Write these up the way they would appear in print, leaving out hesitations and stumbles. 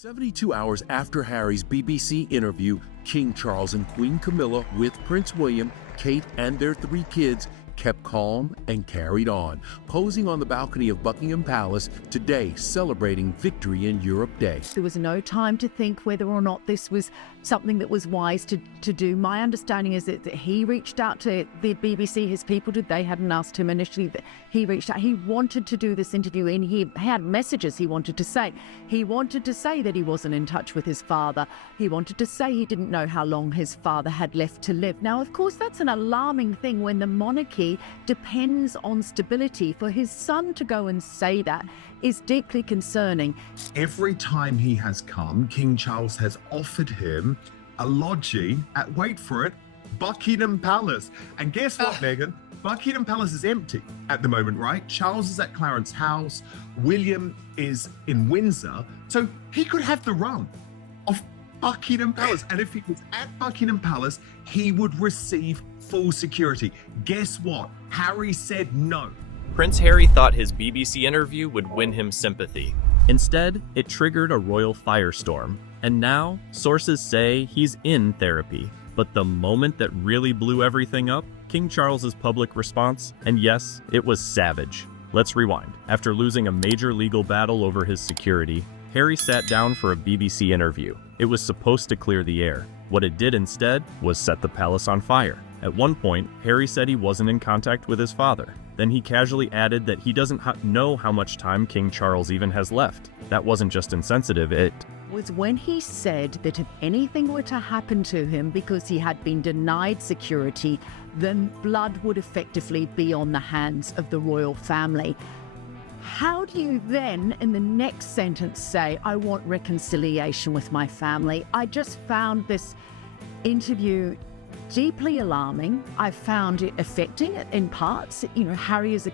72 hours after Harry's BBC interview, King Charles and Queen Camilla with Prince William, Kate, and their 3 kids kept calm and carried on, posing on the balcony of Buckingham Palace today, celebrating Victory in Europe Day. There was no time to think whether or not this was something that was wise to do. My understanding is that he reached out to the BBC, his people did. They hadn't asked him initially. He reached out. He wanted to do this interview, and he had messages he wanted to say. He wanted to say that he wasn't in touch with his father. He wanted to say he didn't know how long his father had left to live. Now, of course, that's an alarming thing when the monarchy depends on stability. For his son to go and say that is deeply concerning. Every time he has come, King Charles has offered him a lodging at, wait for it, Buckingham Palace. And guess what, Meghan? Buckingham Palace is empty at the moment, right? Charles is at Clarence House, William is in Windsor, so he could have the run of Buckingham Palace. And if he was at Buckingham Palace, he would receive full security. Guess what? Harry said no. Prince Harry thought his BBC interview would win him sympathy. Instead, it triggered a royal firestorm. And now, sources say he's in therapy. But the moment that really blew everything up, King Charles's public response, and yes, it was savage. Let's rewind. After losing a major legal battle over his security, Harry sat down for a BBC interview. It was supposed to clear the air. What it did instead was set the palace on fire. At one point, Harry said he wasn't in contact with his father. Then he casually added that he doesn't know how much time King Charles even has left. That wasn't just insensitive, it was when he said that if anything were to happen to him because he had been denied security, then blood would effectively be on the hands of the royal family. How do you then, in the next sentence, say, I want reconciliation with my family? I just found this interview deeply alarming. I found it affecting in parts. You know, Harry is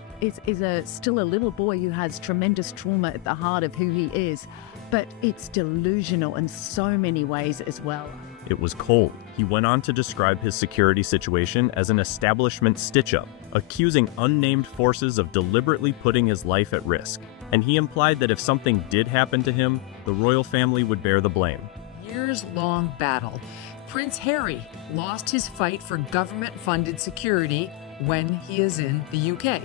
still a little boy who has tremendous trauma at the heart of who he is, but it's delusional in so many ways as well. It was cold. He went on to describe his security situation as an establishment stitch-up, accusing unnamed forces of deliberately putting his life at risk. And he implied that if something did happen to him, the royal family would bear the blame. Years-long battle. Prince Harry lost his fight for government-funded security when he is in the UK.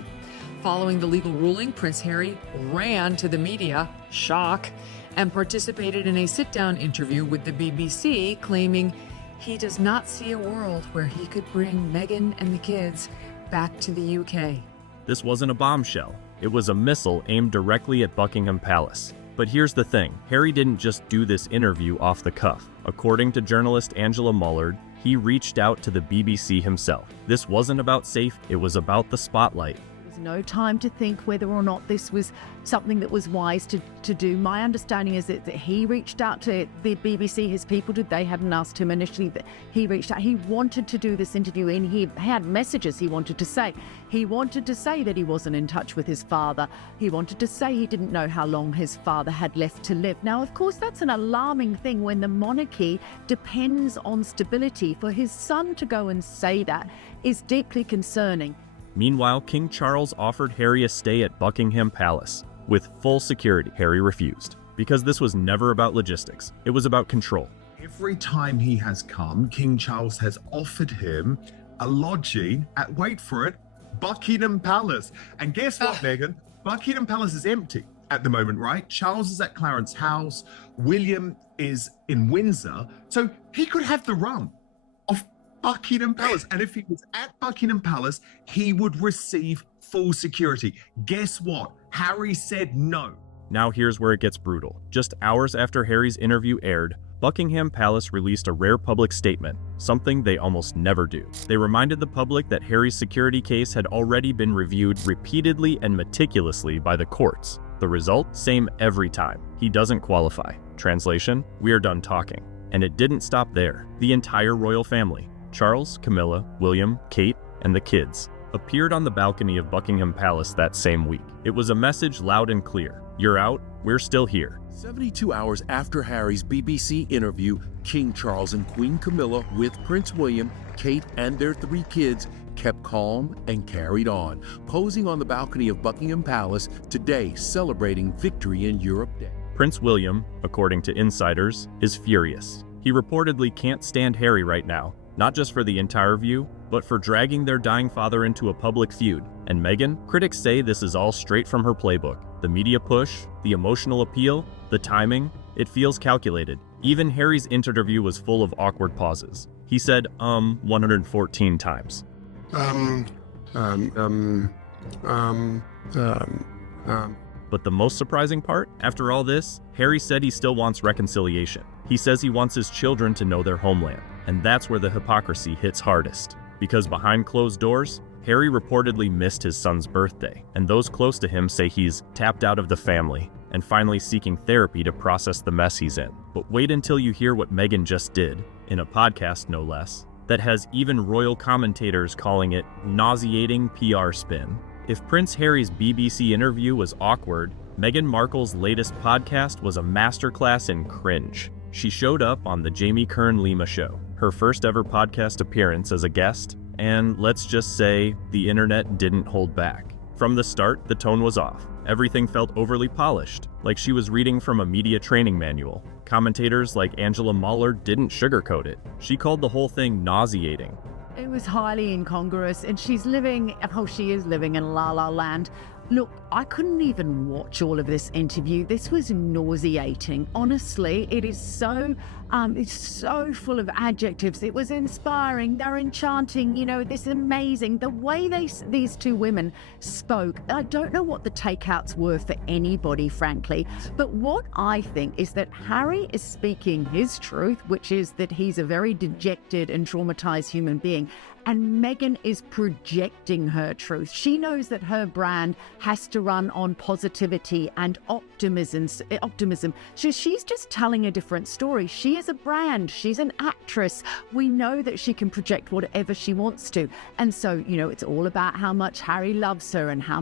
Following the legal ruling, Prince Harry ran to the media, shock, and participated in a sit-down interview with the BBC, claiming he does not see a world where he could bring Meghan and the kids back to the UK. This wasn't a bombshell. It was a missile aimed directly at Buckingham Palace. But here's the thing, Harry didn't just do this interview off the cuff. According to journalist Angela Mullard, he reached out to the BBC himself. This wasn't about safety, it was about the spotlight. No time to think whether or not this was something that was wise to do. My understanding is that he reached out to the BBC, his people did. They hadn't asked him initially. He reached out. He wanted to do this interview, and he had messages he wanted to say. He wanted to say that he wasn't in touch with his father. He wanted to say he didn't know how long his father had left to live. Now, of course, that's an alarming thing when the monarchy depends on stability. For his son to go and say that is deeply concerning. Meanwhile, King Charles offered Harry a stay at Buckingham Palace. With full security, Harry refused, because this was never about logistics. It was about control. Every time he has come, King Charles has offered him a lodging at, wait for it, Buckingham Palace. And guess what, Meghan? Buckingham Palace is empty at the moment, right? Charles is at Clarence House, William is in Windsor, so he could have the run of Buckingham Palace. And if he was at Buckingham Palace, he would receive full security. Guess what? Harry said no. Now here's where it gets brutal. Just hours after Harry's interview aired, Buckingham Palace released a rare public statement, something they almost never do. They reminded the public that Harry's security case had already been reviewed repeatedly and meticulously by the courts. The result? Same every time. He doesn't qualify. Translation? We are done talking. And it didn't stop there. The entire royal family, Charles, Camilla, William, Kate, and the kids, appeared on the balcony of Buckingham Palace that same week. It was a message loud and clear. You're out, we're still here. 72 hours after Harry's BBC interview, King Charles and Queen Camilla with Prince William, Kate, and their 3 kids kept calm and carried on, posing on the balcony of Buckingham Palace today, celebrating Victory in Europe Day. Prince William, according to insiders, is furious. He reportedly can't stand Harry right now, not just for the entire view, but for dragging their dying father into a public feud. And Meghan? Critics say this is all straight from her playbook. The media push, the emotional appeal, the timing, it feels calculated. Even Harry's interview was full of awkward pauses. He said, 114 times. But the most surprising part? After all this, Harry said he still wants reconciliation. He says he wants his children to know their homeland. And that's where the hypocrisy hits hardest. Because behind closed doors, Harry reportedly missed his son's birthday, and those close to him say he's tapped out of the family and finally seeking therapy to process the mess he's in. But wait until you hear what Meghan just did, in a podcast no less, that has even royal commentators calling it nauseating PR spin. If Prince Harry's BBC interview was awkward, Meghan Markle's latest podcast was a masterclass in cringe. She showed up on the Jamie Kern-Lima show, her first ever podcast appearance as a guest, and let's just say the internet didn't hold back. From the start, the tone was off. Everything felt overly polished, like she was reading from a media training manual. Commentators like Angela Mahler didn't sugarcoat it. She called the whole thing nauseating. It was highly incongruous, and she is living in La La Land. Look, I couldn't even watch all of this interview. This was nauseating. Honestly, it is so, it's so full of adjectives. It was inspiring. They're enchanting. You know, this is amazing. The way these two women spoke, I don't know what the takeouts were for anybody, frankly. But what I think is that Harry is speaking his truth, which is that he's a very dejected and traumatized human being. And Meghan is projecting her truth. She knows that her brand has to run on positivity and optimism. So she's just telling a different story. She is a brand. She's an actress. We know that she can project whatever she wants to. And so, you know, it's all about how much Harry loves her and how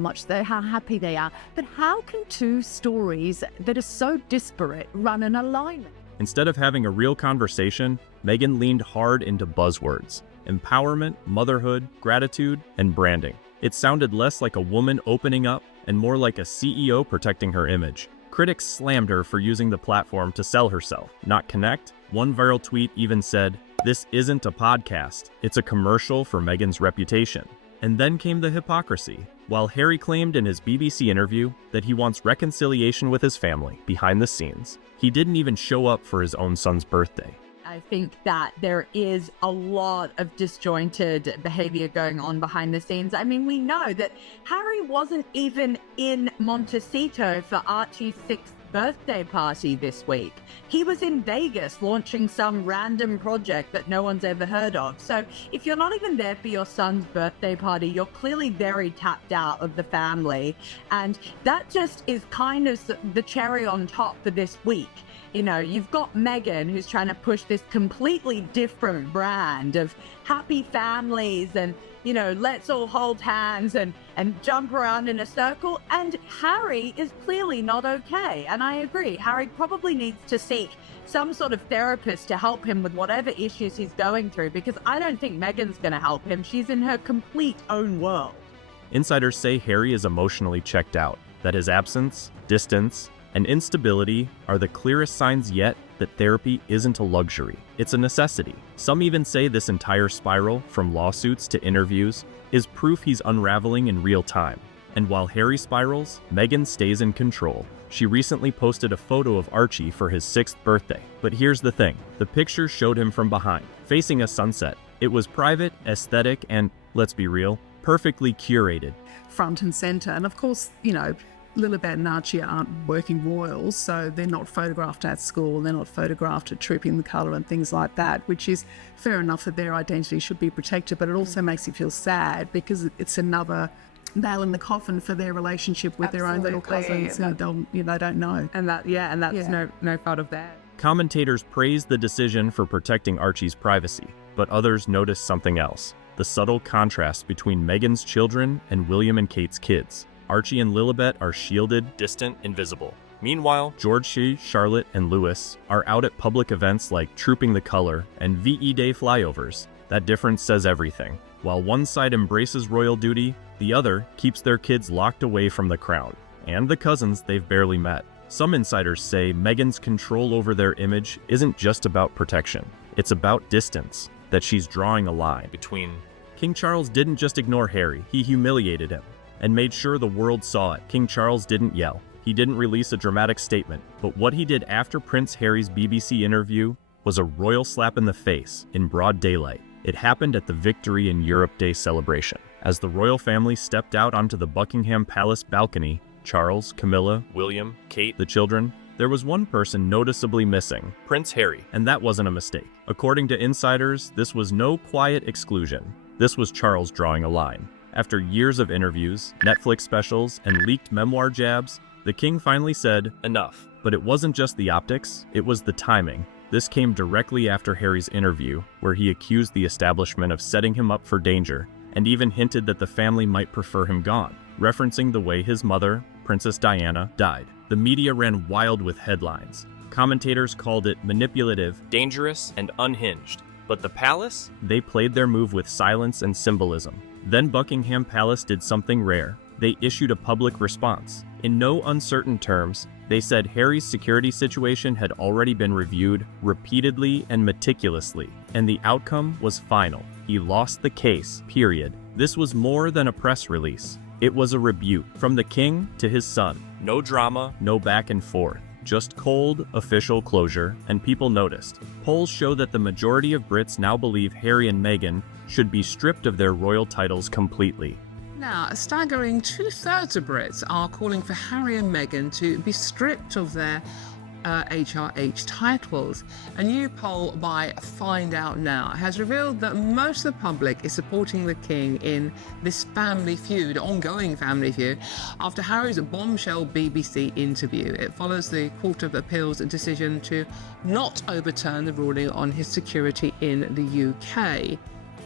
happy they are. But how can two stories that are so disparate run in alignment? Instead of having a real conversation, Meghan leaned hard into buzzwords. Empowerment, motherhood, gratitude, and branding. It sounded less like a woman opening up and more like a CEO protecting her image. Critics slammed her for using the platform to sell herself, not connect. One viral tweet even said, "This isn't a podcast, it's a commercial for Meghan's reputation." And then came the hypocrisy. While Harry claimed in his BBC interview that he wants reconciliation with his family behind the scenes, he didn't even show up for his own son's birthday. I think that there is a lot of disjointed behavior going on behind the scenes. I mean, we know that Harry wasn't even in Montecito for Archie's 6th birthday party this week. He was in Vegas launching some random project that no one's ever heard of. So if you're not even there for your son's birthday party, you're clearly very tapped out of the family. And that just is kind of the cherry on top for this week. You know, you've got Meghan, who's trying to push this completely different brand of happy families and, you know, let's all hold hands and jump around in a circle. And Harry is clearly not okay. And I agree, Harry probably needs to seek some sort of therapist to help him with whatever issues he's going through, because I don't think Meghan's going to help him. She's in her complete own world. Insiders say Harry is emotionally checked out, that his absence, distance, and instability are the clearest signs yet that therapy isn't a luxury, it's a necessity. Some even say this entire spiral, from lawsuits to interviews, is proof he's unraveling in real time. And while Harry spirals, Meghan stays in control. She recently posted a photo of Archie for his 6th birthday. But here's the thing, the picture showed him from behind, facing a sunset. It was private, aesthetic, and, let's be real, perfectly curated. Front and center. And of course, you know, Lilibet and Archie aren't working royals, so they're not photographed at school, they're not photographed at Trooping the Colour and things like that, which is fair enough that their identity should be protected, but it also makes you feel sad because it's another nail in the coffin for their relationship with their own little cousins who they don't know. And that's no fault of that. Commentators praised the decision for protecting Archie's privacy, but others noticed something else: the subtle contrast between Meghan's children and William and Kate's kids. Archie and Lilibet are shielded, distant, invisible. Meanwhile, George, Charlotte, and Louis are out at public events like Trooping the Colour and VE Day flyovers. That difference says everything. While one side embraces royal duty, the other keeps their kids locked away from the crown and the cousins they've barely met. Some insiders say Meghan's control over their image isn't just about protection. It's about distance, that she's drawing a line between. King Charles didn't just ignore Harry, he humiliated him and made sure the world saw it. King Charles didn't yell. He didn't release a dramatic statement, but what he did after Prince Harry's BBC interview was a royal slap in the face in broad daylight. It happened at the Victory in Europe Day celebration. As the royal family stepped out onto the Buckingham Palace balcony, Charles, Camilla, William, Kate, the children, there was one person noticeably missing, Prince Harry, and that wasn't a mistake. According to insiders, this was no quiet exclusion. This was Charles drawing a line. After years of interviews, Netflix specials, and leaked memoir jabs, the king finally said, enough. But it wasn't just the optics, it was the timing. This came directly after Harry's interview, where he accused the establishment of setting him up for danger, and even hinted that the family might prefer him gone, referencing the way his mother, Princess Diana, died. The media ran wild with headlines. Commentators called it manipulative, dangerous, and unhinged. But the palace? They played their move with silence and symbolism. Then Buckingham Palace did something rare. They issued a public response. In no uncertain terms, they said Harry's security situation had already been reviewed repeatedly and meticulously, and the outcome was final. He lost the case, period. This was more than a press release. It was a rebuke from the king to his son. No drama, no back and forth. Just cold, official closure, and people noticed. Polls show that the majority of Brits now believe Harry and Meghan should be stripped of their royal titles completely. Now, a staggering 2/3 of Brits are calling for Harry and Meghan to be stripped of their HRH titles. A new poll by Find Out Now has revealed that most of the public is supporting the king in this family feud, ongoing family feud, after Harry's bombshell BBC interview. It follows the Court of Appeal's decision to not overturn the ruling on his security in the UK.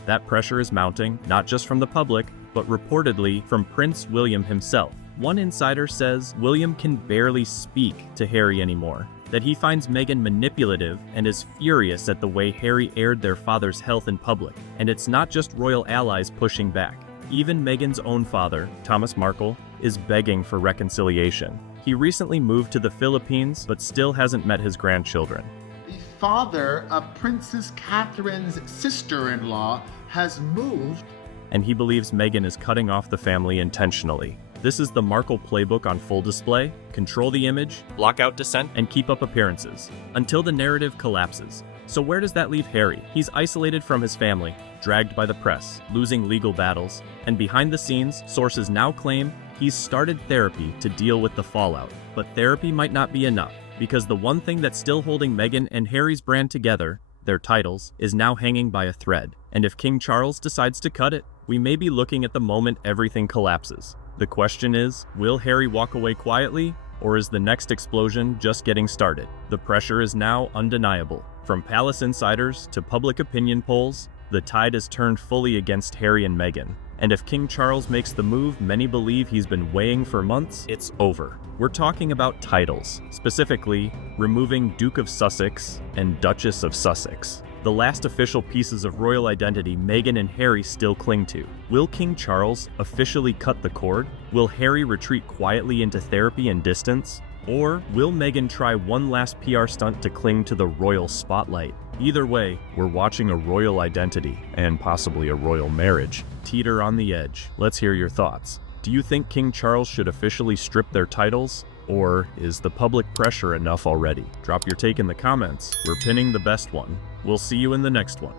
That pressure is mounting, not just from the public, but reportedly from Prince William himself. One insider says William can barely speak to Harry anymore, that he finds Meghan manipulative and is furious at the way Harry aired their father's health in public. And it's not just royal allies pushing back. Even Meghan's own father, Thomas Markle, is begging for reconciliation. He recently moved to the Philippines, but still hasn't met his grandchildren. The father of Princess Catherine's sister-in-law has moved, and he believes Meghan is cutting off the family intentionally. This is the Markle playbook on full display: control the image, block out dissent, and keep up appearances, until the narrative collapses. So where does that leave Harry? He's isolated from his family, dragged by the press, losing legal battles, and behind the scenes, sources now claim he's started therapy to deal with the fallout. But therapy might not be enough, because the one thing that's still holding Meghan and Harry's brand together, their titles, is now hanging by a thread. And if King Charles decides to cut it, we may be looking at the moment everything collapses. The question is, will Harry walk away quietly, or is the next explosion just getting started? The pressure is now undeniable. From palace insiders to public opinion polls, the tide has turned fully against Harry and Meghan. And if King Charles makes the move many believe he's been weighing for months, it's over. We're talking about titles, specifically removing Duke of Sussex and Duchess of Sussex, the last official pieces of royal identity Meghan and Harry still cling to. Will King Charles officially cut the cord? Will Harry retreat quietly into therapy and distance? Or will Meghan try one last PR stunt to cling to the royal spotlight? Either way, we're watching a royal identity, and possibly a royal marriage, teeter on the edge. Let's hear your thoughts. Do you think King Charles should officially strip their titles? Or is the public pressure enough already? Drop your take in the comments. We're pinning the best one. We'll see you in the next one.